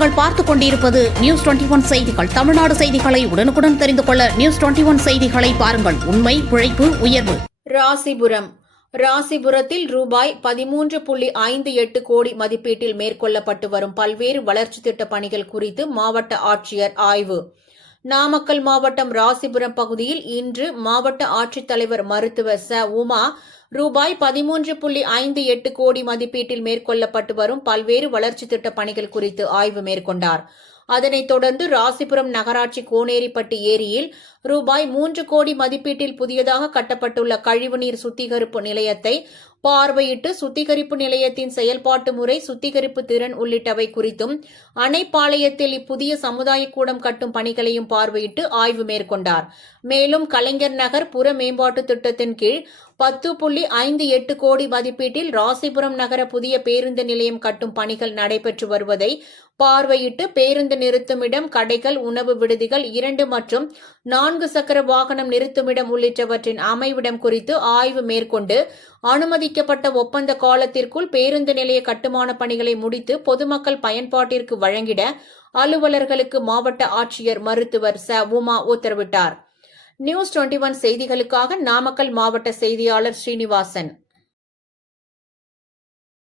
நீங்கள் பார்த்துக் கொண்டிருப்பது நியூஸ் 21 செய்திகள். தமிழ்நாடு செய்திகளை உடனுக்குடன் தெரிந்து கொள்ள நியூஸ் 21 செய்திகளை பாருங்கள். உண்மை, உழைப்பு, உயர்வு. ராசிபுரத்தில் ரூபாய் 13.58 கோடி மதிப்பீட்டில் மேற்கொள்ளப்பட்டு வரும் பல்வேறு வளர்ச்சித் திட்டப் பணிகள் குறித்து மாவட்ட ஆட்சியர் ஆய்வு. நாமக்கல் மாவட்டம் ராசிபுரம் பகுதியில் இன்று மாவட்ட ஆட்சித்தலைவர் மருத்துவர் ச. உமா ரூபாய் 13.58 கோடி மதிப்பீட்டில் மேற்கொள்ளப்பட்டு வரும் பல்வேறு வளர்ச்சித் திட்டப் பணிகள் குறித்து ஆய்வு மேற்கொண்டார். அதனைத் தொடர்ந்து ராசிபுரம் நகராட்சி கோனேரிப்பட்டு ஏரியில் ரூபாய் 3 கோடி மதிப்பீட்டில் புதியதாக கட்டப்பட்டுள்ள கழிவுநீர் சுத்திகரிப்பு நிலையத்தை பார்வையிட்டு சுத்திகரிப்பு நிலையத்தின் செயல்பாட்டு முறை, சுத்திகரிப்பு திறன் உள்ளிட்டவை குறித்தும், அணைப்பாளையத்தில் இப்புதிய சமுதாய கூடம் கட்டும் பணிகளையும் பார்வையிட்டு ஆய்வு மேற்கொண்டார். மேலும் கலைஞர் நகர் புற மேம்பாட்டு திட்டத்தின் கீழ் 10.58 கோடி மதிப்பீட்டில் ராசிபுரம் நகர புதிய பேருந்து நிலையம் கட்டும் பணிகள் நடைபெற்று வருவதை பார்வையிட்டு பேருந்து நிறுத்துமிடம், கடைகள், உணவு விடுதிகள், 2 மற்றும் 4 சக்கர வாகனம் நிறுத்துமிடம் உள்ளிட்டவற்றின் அமைவிடம் குறித்து ஆய்வு மேற்கொண்டு அனுமதிக்கப்பட்ட ஒப்பந்த காலத்திற்குள் பேருந்து நிலைய கட்டுமான பணிகளை முடித்து பொதுமக்கள் பயன்பாட்டிற்கு வழங்கிட அலுவலர்களுக்கு மாவட்ட ஆட்சியர் மருத்துவர் ச. உமா உத்தரவிட்டார். நியூஸ் 21 செய்திகளுக்காக நாமக்கல் மாவட்ட செய்தியாளர் ஸ்ரீனிவாசன்.